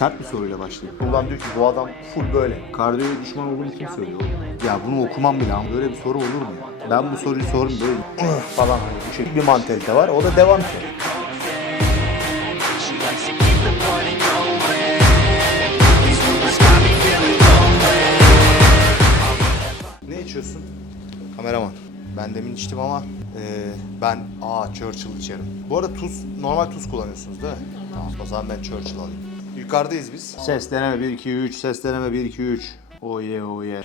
Sert bir soruyla başlayayım. Ulan diyor ki bu adam full böyle. Kardiyoya düşman olduğunu kim söylüyor? Ya bunu okumam bile ama böyle bir soru olur mu ya? Ben bu soruyu sorayım böyle. falan hani bu şekilde bir mantalite var. O da devam ki. Ne içiyorsun? Kameraman. Ben demin içtim ama eee, ben aa Churchill içerim. Bu arada tuz, normal tuz kullanıyorsunuz değil mi? Tamam o zaman ben Churchill alayım. Yukarıdayız biz. Ses deneme 1 2 3, ses deneme 1 2 3. Oh yeah oh yeah.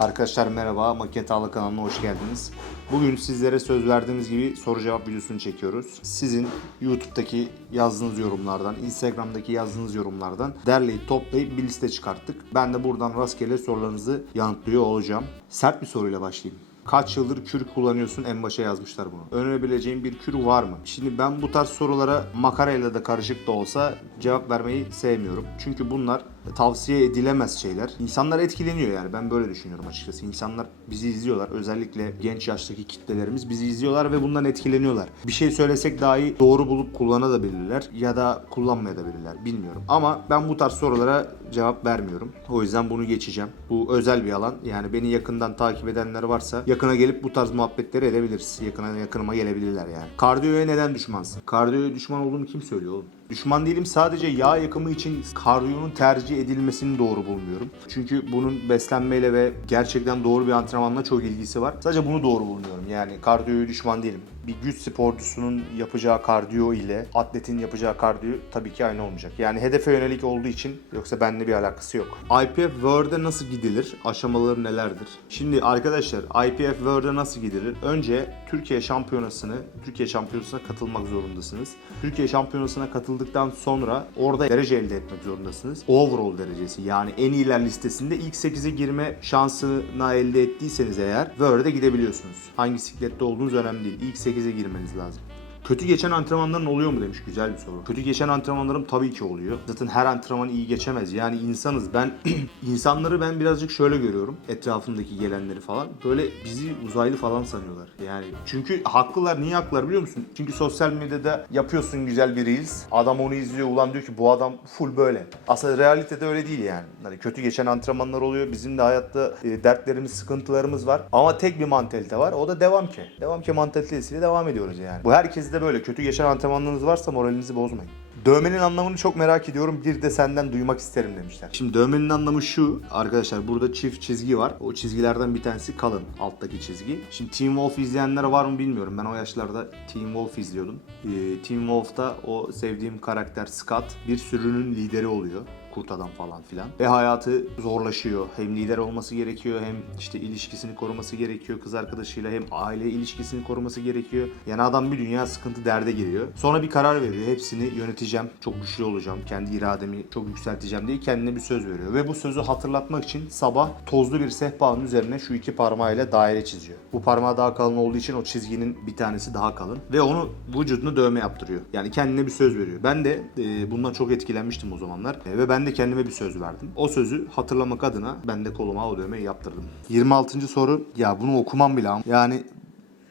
Arkadaşlar merhaba, Maket Ağlı kanalına hoş geldiniz. Bugün sizlere söz verdiğimiz gibi soru cevap videosunu çekiyoruz. Sizin YouTube'daki yazdığınız yorumlardan, Instagram'daki yazdığınız yorumlardan derleyip toplayıp bir liste çıkarttık. Ben de buradan rastgele sorularınızı yanıtlıyor olacağım. Sert bir soruyla başlayayım. Kaç yıldır kür kullanıyorsun en başa yazmışlar bunu. Önerebileceğin bir kür var mı? Şimdi ben bu tarz sorulara makarayla da karışık da olsa cevap vermeyi sevmiyorum. Çünkü bunlar tavsiye edilemez şeyler. İnsanlar etkileniyor yani ben böyle düşünüyorum açıkçası. İnsanlar bizi izliyorlar. Özellikle genç yaştaki kitlelerimiz bizi izliyorlar ve bundan etkileniyorlar. Bir şey söylesek dahi doğru bulup kullanabilirler ya da kullanmayabilirler bilmiyorum. Ama ben bu tarz sorulara cevap vermiyorum. O yüzden bunu geçeceğim. Bu özel bir alan. Yani beni yakından takip edenler varsa yakına gelip bu tarz muhabbetleri edebiliriz. Yakına yakınıma gelebilirler yani. Kardiyoya neden düşmansın? Kardiyoya düşman olduğunu kim söylüyor oğlum? Düşman değilim sadece yağ yakımı için kardiyonun tercih edilmesini doğru bulmuyorum. Çünkü bunun beslenmeyle ve gerçekten doğru bir antrenmanla çok ilgisi var. Sadece bunu doğru bulmuyorum. Yani kardiyoya düşman değilim. Bir güç sporcusunun yapacağı kardiyo ile atletin yapacağı kardiyo tabii ki aynı olmayacak. Yani hedefe yönelik olduğu için yoksa benimle bir alakası yok. IPF World'e nasıl gidilir? Aşamaları nelerdir? Şimdi arkadaşlar IPF World'e nasıl gidilir? Önce Türkiye şampiyonasını, Türkiye şampiyonasına katılmak zorundasınız. Türkiye şampiyonasına katıldıktan sonra orada derece elde etmek zorundasınız. Overall derecesi yani en iyiler listesinde ilk 8'e girme şansını elde ettiyseniz eğer World'e gidebiliyorsunuz. Hangi siklette olduğunuz önemli değil. İlk 8'e girmeniz lazım. Kötü geçen antrenmanların oluyor mu demiş. Güzel bir soru. Kötü geçen antrenmanlarım tabii ki oluyor. Zaten her antrenman iyi geçemez. Yani insanız. Ben insanları ben birazcık şöyle görüyorum. Etrafındaki gelenleri falan. Böyle bizi uzaylı falan sanıyorlar. Yani çünkü haklılar. Niye haklılar biliyor musun? Çünkü sosyal medyada yapıyorsun güzel bir reels. Adam onu izliyor. Ulan diyor ki bu adam full böyle. Aslında realitede öyle değil yani. Hani kötü geçen antrenmanlar oluyor. Bizim de hayatta e, dertlerimiz, sıkıntılarımız var. Ama tek bir mantalite var. O da devam ki. Devam ki mantalitesiyle devam ediyoruz yani. Bu herkes de böyle. Kötü geçen antrenmanlarınız varsa moralinizi bozmayın. Dövmenin anlamını çok merak ediyorum. Bir de senden duymak isterim demişler. Şimdi dövmenin anlamı şu. Arkadaşlar burada çift çizgi var. O çizgilerden bir tanesi kalın. Alttaki çizgi. Şimdi Teen Wolf izleyenler var mı bilmiyorum. Ben o yaşlarda Teen Wolf izliyordum. Ee, Teen Wolf'ta o sevdiğim karakter Scott bir sürünün lideri oluyor kurt adam falan filan. Ve hayatı zorlaşıyor. Hem lider olması gerekiyor hem işte ilişkisini koruması gerekiyor kız arkadaşıyla hem aile ilişkisini koruması gerekiyor. Yani adam bir dünya sıkıntı derde giriyor. Sonra bir karar veriyor. Hepsini yöneteceğim. Çok güçlü olacağım. Kendi irademi çok yükselteceğim diye kendine bir söz veriyor. Ve bu sözü hatırlatmak için sabah tozlu bir sehpanın üzerine şu iki parmağıyla daire çiziyor. Bu parmağı daha kalın olduğu için o çizginin bir tanesi daha kalın. Ve onu vücuduna dövme yaptırıyor. Yani kendine bir söz veriyor. Ben de e, bundan çok etkilenmiştim o zamanlar. E, ve ben de kendime bir söz verdim. O sözü hatırlamak adına ben de koluma o dövmeyi yaptırdım. 26. soru. Ya bunu okumam bile ama. Yani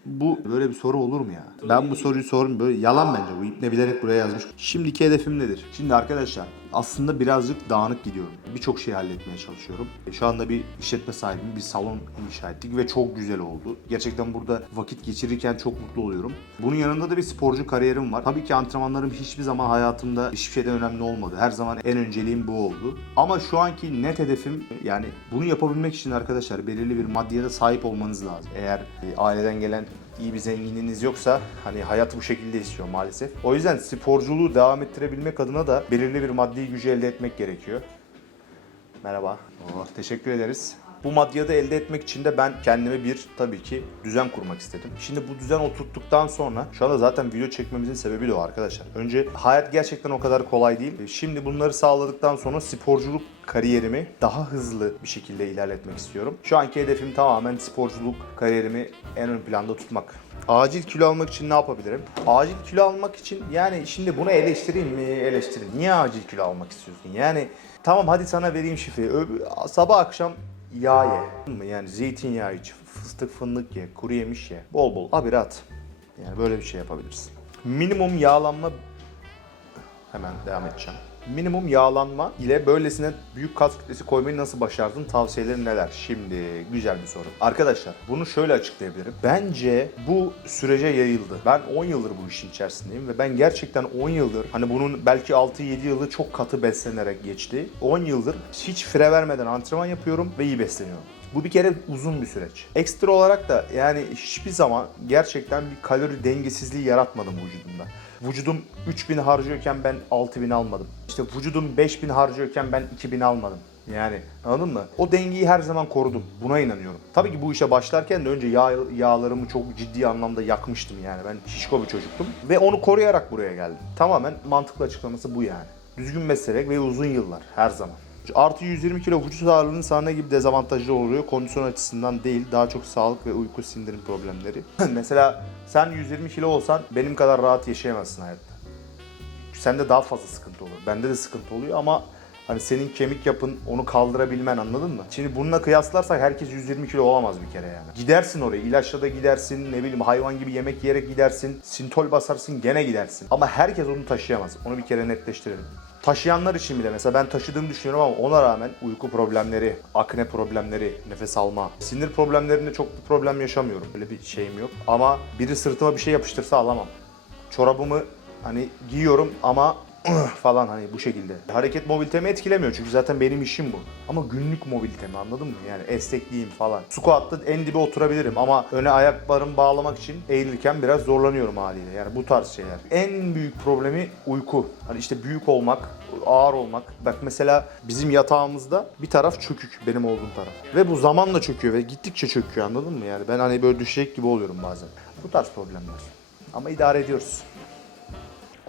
bu böyle bir soru olur mu ya? Ben bu soruyu sorun böyle yalan bence bu. İpne bilerek buraya yazmış. Şimdiki hedefim nedir? Şimdi arkadaşlar aslında birazcık dağınık gidiyorum. Birçok şey halletmeye çalışıyorum. E, Şu anda bir işletme sahibiyim. Bir salon inşa ettik ve çok güzel oldu. Gerçekten burada vakit geçirirken çok mutlu oluyorum. Bunun yanında da bir sporcu kariyerim var. Tabii ki antrenmanlarım hiçbir zaman hayatımda hiçbir şeyden önemli olmadı. Her zaman en önceliğim bu oldu. Ama şu anki net hedefim yani bunu yapabilmek için arkadaşlar belirli bir maddiyata sahip olmanız lazım. Eğer e, aileden gelen iyi bir zenginliğiniz yoksa hani hayatı bu şekilde istiyor maalesef. O yüzden sporculuğu devam ettirebilmek adına da belirli bir maddi gücü elde etmek gerekiyor. Merhaba. Oh, teşekkür ederiz. Bu maddiyatı elde etmek için de ben kendime bir tabii ki düzen kurmak istedim. Şimdi bu düzen oturttuktan sonra şu anda zaten video çekmemizin sebebi de o arkadaşlar. Önce hayat gerçekten o kadar kolay değil. Şimdi bunları sağladıktan sonra sporculuk kariyerimi daha hızlı bir şekilde ilerletmek istiyorum. Şu anki hedefim tamamen sporculuk kariyerimi en ön planda tutmak. Acil kilo almak için ne yapabilirim? Acil kilo almak için yani şimdi bunu eleştireyim mi? Eleştireyim. Niye acil kilo almak istiyorsun? Yani tamam hadi sana vereyim şifreyi. Sabah akşam yağ ye. Yani zeytinyağı iç, fıstık fındık ye, kuru yemiş ye. Bol bol habire at. Yani böyle bir şey yapabilirsin. Minimum yağlanma Hemen devam edeceğim. Minimum yağlanma ile böylesine büyük kas kütlesi koymayı nasıl başardın? Tavsiyelerin neler? Şimdi güzel bir soru. Arkadaşlar bunu şöyle açıklayabilirim. Bence bu sürece yayıldı. Ben 10 yıldır bu işin içerisindeyim ve ben gerçekten 10 yıldır hani bunun belki 6-7 yılı çok katı beslenerek geçti. 10 yıldır hiç fire vermeden antrenman yapıyorum ve iyi besleniyorum. Bu bir kere uzun bir süreç. Ekstra olarak da yani hiçbir zaman gerçekten bir kalori dengesizliği yaratmadım vücudumda. Vücudum 3000 harcıyorken ben 6000 almadım. İşte vücudum 5000 harcıyorken ben 2000 almadım. Yani anladın mı? O dengeyi her zaman korudum. Buna inanıyorum. Tabii ki bu işe başlarken de önce yağ, yağlarımı çok ciddi anlamda yakmıştım yani. Ben şişko bir çocuktum. Ve onu koruyarak buraya geldim. Tamamen mantıklı açıklaması bu yani. Düzgün meslek ve uzun yıllar her zaman. Artı 120 kilo vücut ağırlığının sana ne gibi dezavantajları oluyor? Kondisyon açısından değil, daha çok sağlık ve uyku sindirim problemleri. Mesela sen 120 kilo olsan benim kadar rahat yaşayamazsın hayatta. Sende daha fazla sıkıntı olur. Bende de sıkıntı oluyor ama hani senin kemik yapın onu kaldırabilmen anladın mı? Şimdi bununla kıyaslarsak herkes 120 kilo olamaz bir kere yani. Gidersin oraya ilaçla da gidersin ne bileyim hayvan gibi yemek yiyerek gidersin. Sintol basarsın gene gidersin. Ama herkes onu taşıyamaz. Onu bir kere netleştirelim. Taşıyanlar için bile mesela ben taşıdığımı düşünüyorum ama ona rağmen uyku problemleri, akne problemleri, nefes alma, sinir problemlerinde çok bir problem yaşamıyorum. Öyle bir şeyim yok. Ama biri sırtıma bir şey yapıştırsa alamam. Çorabımı hani giyiyorum ama falan hani bu şekilde. Hareket mobilitemi etkilemiyor çünkü zaten benim işim bu. Ama günlük mobilitemi anladın mı? Yani esnekliğim falan. Squat'ta en dibe oturabilirim ama öne ayaklarımı bağlamak için eğilirken biraz zorlanıyorum haliyle. Yani bu tarz şeyler. En büyük problemi uyku. Hani işte büyük olmak, ağır olmak. Bak mesela bizim yatağımızda bir taraf çökük benim olduğum taraf. Ve bu zamanla çöküyor ve gittikçe çöküyor anladın mı? Yani ben hani böyle düşecek gibi oluyorum bazen. Bu tarz problemler. Ama idare ediyoruz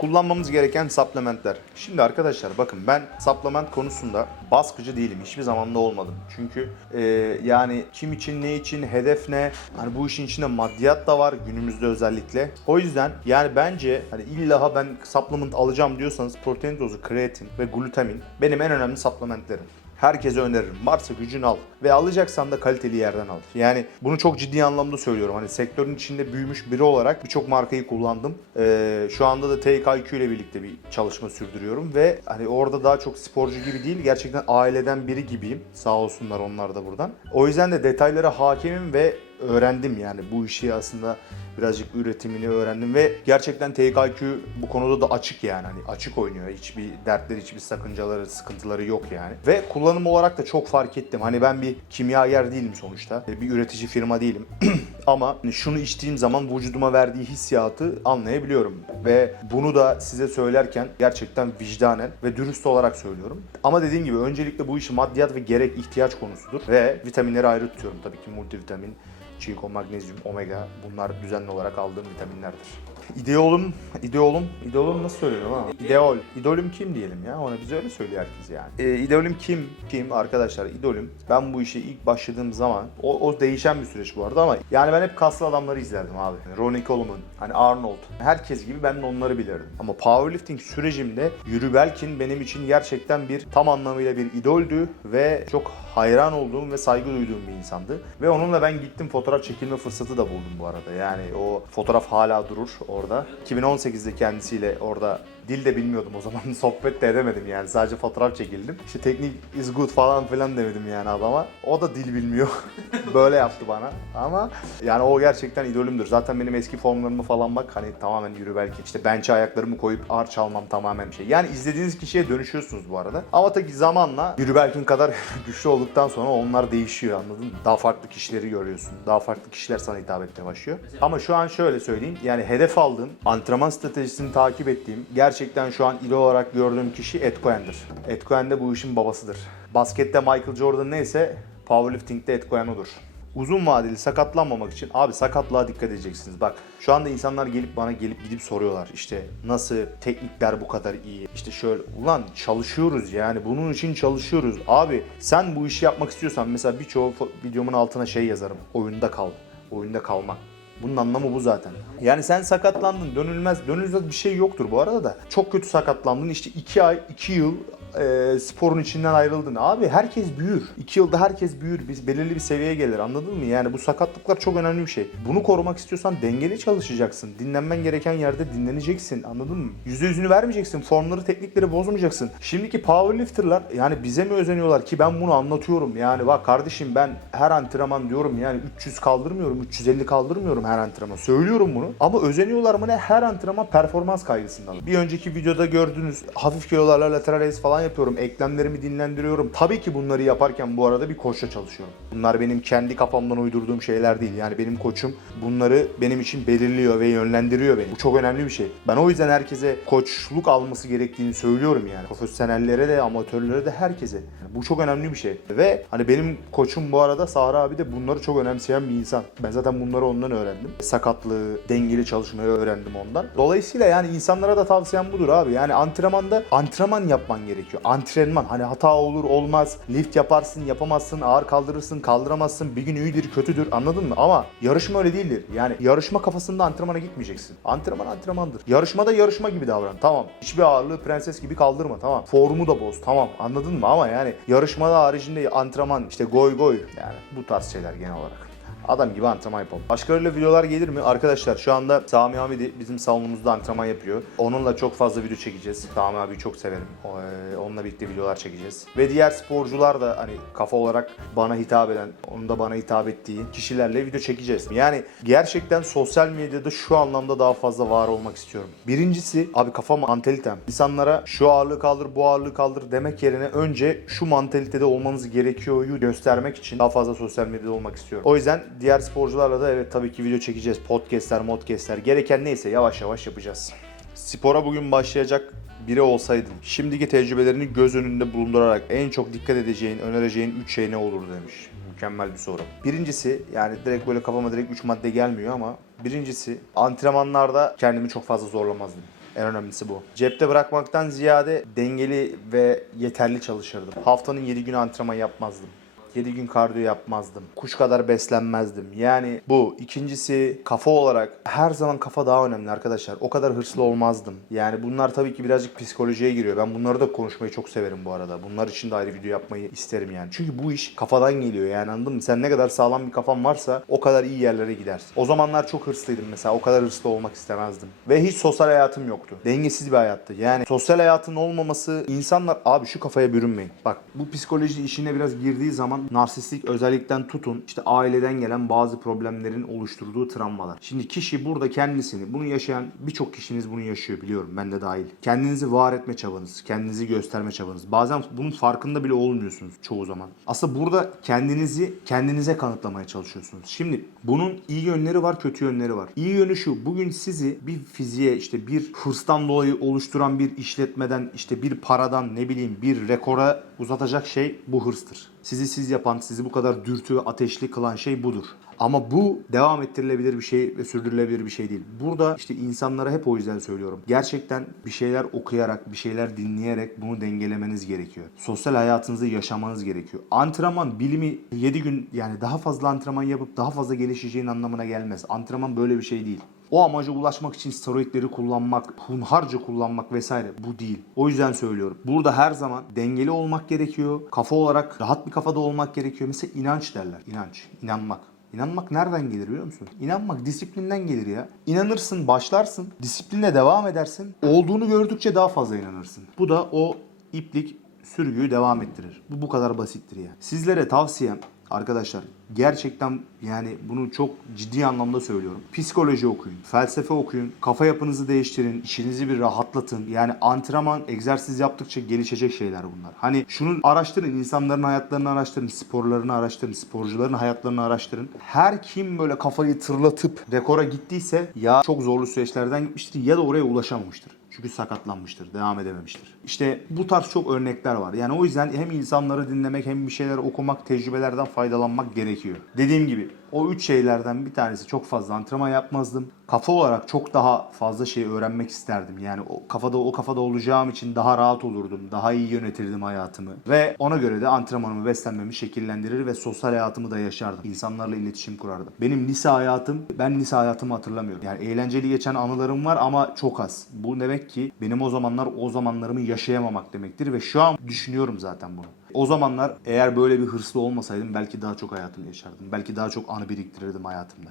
kullanmamız gereken supplementler. Şimdi arkadaşlar bakın ben supplement konusunda baskıcı değilim. Hiçbir zaman da olmadım. Çünkü e, yani kim için ne için hedef ne? Hani bu işin içinde maddiyat da var günümüzde özellikle. O yüzden yani bence hani illa ben supplement alacağım diyorsanız protein tozu, kreatin ve glutamin benim en önemli supplementlerim. Herkese öneririm. Varsa gücün al. Ve alacaksan da kaliteli yerden al. Yani bunu çok ciddi anlamda söylüyorum. Hani sektörün içinde büyümüş biri olarak birçok markayı kullandım. Ee, şu anda da TKQ ile birlikte bir çalışma sürdürüyorum. Ve hani orada daha çok sporcu gibi değil, gerçekten aileden biri gibiyim. Sağ olsunlar onlar da buradan. O yüzden de detaylara hakimim ve öğrendim yani bu işi aslında birazcık üretimini öğrendim ve gerçekten TKQ bu konuda da açık yani hani açık oynuyor. Hiçbir dertleri, hiçbir sakıncaları, sıkıntıları yok yani. Ve kullanım olarak da çok fark ettim. Hani ben bir kimyager değilim sonuçta. Bir üretici firma değilim. Ama hani şunu içtiğim zaman vücuduma verdiği hissiyatı anlayabiliyorum. Ve bunu da size söylerken gerçekten vicdanen ve dürüst olarak söylüyorum. Ama dediğim gibi öncelikle bu işi maddiyat ve gerek ihtiyaç konusudur. Ve vitaminleri ayrı tutuyorum tabii ki multivitamin, çinko, magnezyum, omega bunlar düzenli olarak aldığım vitaminlerdir. İdeolum, ideolum, ideolum nasıl söylüyorum ha? İdeol, idolüm kim diyelim ya? Ona bize öyle söylüyor herkes yani. Ee, idolüm kim? Kim arkadaşlar? İdolüm. Ben bu işe ilk başladığım zaman, o, o değişen bir süreç bu arada ama yani ben hep kaslı adamları izlerdim abi. Yani Ronnie Coleman, hani Arnold. Herkes gibi ben de onları bilirdim. Ama powerlifting sürecimde Yuri Belkin benim için gerçekten bir tam anlamıyla bir idoldü ve çok hayran olduğum ve saygı duyduğum bir insandı. Ve onunla ben gittim fotoğraf çekilme fırsatı da buldum bu arada. Yani o fotoğraf hala durur orada. 2018'de kendisiyle orada dil de bilmiyordum o zaman sohbet de edemedim yani sadece fotoğraf çekildim. İşte teknik is good falan filan demedim yani adama. O da dil bilmiyor. Böyle yaptı bana. Ama yani o gerçekten idolümdür. Zaten benim eski formlarımı falan bak hani tamamen yürü belki. İşte bench'e ayaklarımı koyup ağır çalmam tamamen şey. Yani izlediğiniz kişiye dönüşüyorsunuz bu arada. Ama tabii zamanla yürü belkin kadar güçlü olduktan sonra onlar değişiyor anladın mı? Daha farklı kişileri görüyorsun. Daha farklı kişiler sana hitap etmeye başlıyor. Ama şu an şöyle söyleyeyim. Yani hedef aldığım, antrenman stratejisini takip ettiğim, gerçekten şu an il olarak gördüğüm kişi Ed Cohen'dir. Ed Cohen de bu işin babasıdır. Baskette Michael Jordan neyse powerlifting'de Ed Cohen odur. Uzun vadeli sakatlanmamak için abi sakatlığa dikkat edeceksiniz. Bak şu anda insanlar gelip bana gelip gidip soruyorlar. İşte nasıl teknikler bu kadar iyi? İşte şöyle ulan çalışıyoruz yani bunun için çalışıyoruz. Abi sen bu işi yapmak istiyorsan mesela birçoğu videomun altına şey yazarım. Oyunda kal. Oyunda kalmak. Bunun anlamı bu zaten. Yani sen sakatlandın dönülmez. Dönülmez bir şey yoktur bu arada da. Çok kötü sakatlandın işte 2 ay 2 yıl e, sporun içinden ayrıldın. Abi herkes büyür. 2 yılda herkes büyür. Biz belirli bir seviyeye gelir. Anladın mı? Yani bu sakatlıklar çok önemli bir şey. Bunu korumak istiyorsan dengeli çalışacaksın. Dinlenmen gereken yerde dinleneceksin. Anladın mı? Yüzde yüzünü vermeyeceksin. Formları, teknikleri bozmayacaksın. Şimdiki powerlifterlar yani bize mi özeniyorlar ki ben bunu anlatıyorum. Yani bak kardeşim ben her antrenman diyorum yani 300 kaldırmıyorum, 350 kaldırmıyorum her antrenman. Söylüyorum bunu. Ama özeniyorlar mı ne? Her antrenman performans kaygısından. Bir önceki videoda gördüğünüz hafif kilolarla lateral raise yapıyorum. Eklemlerimi dinlendiriyorum. Tabii ki bunları yaparken bu arada bir koçla çalışıyorum. Bunlar benim kendi kafamdan uydurduğum şeyler değil. Yani benim koçum bunları benim için belirliyor ve yönlendiriyor beni. Bu çok önemli bir şey. Ben o yüzden herkese koçluk alması gerektiğini söylüyorum yani. Profesyonellere de, amatörlere de herkese. Bu çok önemli bir şey. Ve hani benim koçum bu arada Sahra abi de bunları çok önemseyen bir insan. Ben zaten bunları ondan öğrendim. Sakatlığı, dengeli çalışmayı öğrendim ondan. Dolayısıyla yani insanlara da tavsiyem budur abi. Yani antrenmanda antrenman yapman gerekiyor. Antrenman. Hani hata olur olmaz. Lift yaparsın yapamazsın. Ağır kaldırırsın kaldıramazsın. Bir gün iyidir kötüdür anladın mı? Ama yarışma öyle değildir. Yani yarışma kafasında antrenmana gitmeyeceksin. Antrenman antrenmandır. Yarışmada yarışma gibi davran. Tamam. Hiçbir ağırlığı prenses gibi kaldırma. Tamam. Formu da boz. Tamam. Anladın mı? Ama yani yarışmada haricinde antrenman işte goy goy. Yani bu tarz şeyler genel olarak. Adam gibi antrenman yapalım. Başka öyle videolar gelir mi? Arkadaşlar şu anda Sami Hamidi bizim salonumuzda antrenman yapıyor. Onunla çok fazla video çekeceğiz. Sami abiyi çok severim. E, Onunla birlikte videolar çekeceğiz. Ve diğer sporcular da hani kafa olarak bana hitap eden, onun da bana hitap ettiği kişilerle video çekeceğiz. Yani gerçekten sosyal medyada şu anlamda daha fazla var olmak istiyorum. Birincisi abi kafa mantalitem. İnsanlara şu ağırlığı kaldır, bu ağırlığı kaldır demek yerine önce şu mantalitede olmanız gerekiyoryu göstermek için daha fazla sosyal medyada olmak istiyorum. O yüzden diğer sporcularla da evet tabii ki video çekeceğiz. Podcastler, modcastler gereken neyse yavaş yavaş yapacağız. Spora bugün başlayacak biri olsaydın şimdiki tecrübelerini göz önünde bulundurarak en çok dikkat edeceğin, önereceğin 3 şey ne olurdu demiş. Mükemmel bir soru. Birincisi yani direkt böyle kafama direkt 3 madde gelmiyor ama birincisi antrenmanlarda kendimi çok fazla zorlamazdım. En önemlisi bu. Cepte bırakmaktan ziyade dengeli ve yeterli çalışırdım. Haftanın 7 günü antrenman yapmazdım. 7 gün kardiyo yapmazdım. Kuş kadar beslenmezdim. Yani bu. İkincisi kafa olarak her zaman kafa daha önemli arkadaşlar. O kadar hırslı olmazdım. Yani bunlar tabii ki birazcık psikolojiye giriyor. Ben bunları da konuşmayı çok severim bu arada. Bunlar için de ayrı video yapmayı isterim yani. Çünkü bu iş kafadan geliyor yani anladın mı? Sen ne kadar sağlam bir kafan varsa o kadar iyi yerlere gidersin. O zamanlar çok hırslıydım mesela. O kadar hırslı olmak istemezdim. Ve hiç sosyal hayatım yoktu. Dengesiz bir hayattı. Yani sosyal hayatın olmaması insanlar abi şu kafaya bürünmeyin. Bak bu psikoloji işine biraz girdiği zaman narsistik özellikten tutun işte aileden gelen bazı problemlerin oluşturduğu travmalar. Şimdi kişi burada kendisini bunu yaşayan birçok kişiniz bunu yaşıyor biliyorum ben de dahil. Kendinizi var etme çabanız, kendinizi gösterme çabanız. Bazen bunun farkında bile olmuyorsunuz çoğu zaman. Aslında burada kendinizi kendinize kanıtlamaya çalışıyorsunuz. Şimdi bunun iyi yönleri var, kötü yönleri var. İyi yönü şu. Bugün sizi bir fiziğe işte bir hırstan dolayı oluşturan bir işletmeden işte bir paradan ne bileyim bir rekora uzatacak şey bu hırstır. Sizi siz yapan, sizi bu kadar dürtü ve ateşli kılan şey budur. Ama bu devam ettirilebilir bir şey ve sürdürülebilir bir şey değil. Burada işte insanlara hep o yüzden söylüyorum. Gerçekten bir şeyler okuyarak, bir şeyler dinleyerek bunu dengelemeniz gerekiyor. Sosyal hayatınızı yaşamanız gerekiyor. Antrenman bilimi 7 gün yani daha fazla antrenman yapıp daha fazla gelişeceğin anlamına gelmez. Antrenman böyle bir şey değil. O amaca ulaşmak için steroidleri kullanmak, hunharca kullanmak vesaire bu değil. O yüzden söylüyorum. Burada her zaman dengeli olmak gerekiyor. Kafa olarak rahat bir kafada olmak gerekiyor. Mesela inanç derler. İnanç, inanmak. İnanmak nereden gelir biliyor musun? İnanmak disiplinden gelir ya. İnanırsın, başlarsın, disiplinle devam edersin. Olduğunu gördükçe daha fazla inanırsın. Bu da o iplik sürgüyü devam ettirir. Bu bu kadar basittir ya. Sizlere tavsiyem Arkadaşlar gerçekten yani bunu çok ciddi anlamda söylüyorum. Psikoloji okuyun, felsefe okuyun, kafa yapınızı değiştirin, işinizi bir rahatlatın. Yani antrenman, egzersiz yaptıkça gelişecek şeyler bunlar. Hani şunu araştırın, insanların hayatlarını araştırın, sporlarını araştırın, sporcuların hayatlarını araştırın. Her kim böyle kafayı tırlatıp rekora gittiyse ya çok zorlu süreçlerden gitmiştir ya da oraya ulaşamamıştır. Çünkü sakatlanmıştır, devam edememiştir. İşte bu tarz çok örnekler var. Yani o yüzden hem insanları dinlemek hem bir şeyler okumak, tecrübelerden faydalanmak gerekiyor. Dediğim gibi O üç şeylerden bir tanesi çok fazla antrenman yapmazdım. Kafa olarak çok daha fazla şey öğrenmek isterdim. Yani o kafada o kafada olacağım için daha rahat olurdum. Daha iyi yönetirdim hayatımı. Ve ona göre de antrenmanımı, beslenmemi şekillendirir ve sosyal hayatımı da yaşardım. İnsanlarla iletişim kurardım. Benim lise hayatım, ben lise hayatımı hatırlamıyorum. Yani eğlenceli geçen anılarım var ama çok az. Bu demek ki benim o zamanlar o zamanlarımı yaşayamamak demektir ve şu an düşünüyorum zaten bunu. O zamanlar eğer böyle bir hırslı olmasaydım belki daha çok hayatımı yaşardım. Belki daha çok anı biriktirirdim hayatımda.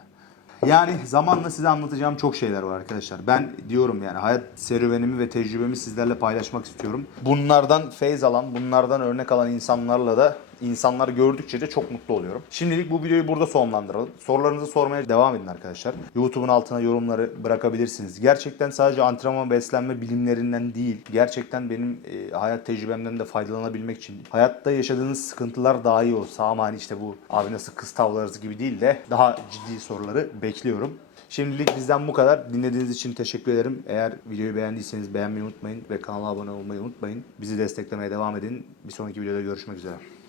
Yani zamanla size anlatacağım çok şeyler var arkadaşlar. Ben diyorum yani hayat serüvenimi ve tecrübemi sizlerle paylaşmak istiyorum. Bunlardan feyz alan, bunlardan örnek alan insanlarla da insanlar gördükçe de çok mutlu oluyorum. Şimdilik bu videoyu burada sonlandıralım. Sorularınızı sormaya devam edin arkadaşlar. YouTube'un altına yorumları bırakabilirsiniz. Gerçekten sadece antrenman beslenme bilimlerinden değil, gerçekten benim e, hayat tecrübemden de faydalanabilmek için hayatta yaşadığınız sıkıntılar daha iyi olsa ama hani işte bu abi nasıl kız tavlarız gibi değil de daha ciddi soruları bekliyorum. Şimdilik bizden bu kadar. Dinlediğiniz için teşekkür ederim. Eğer videoyu beğendiyseniz beğenmeyi unutmayın ve kanala abone olmayı unutmayın. Bizi desteklemeye devam edin. Bir sonraki videoda görüşmek üzere.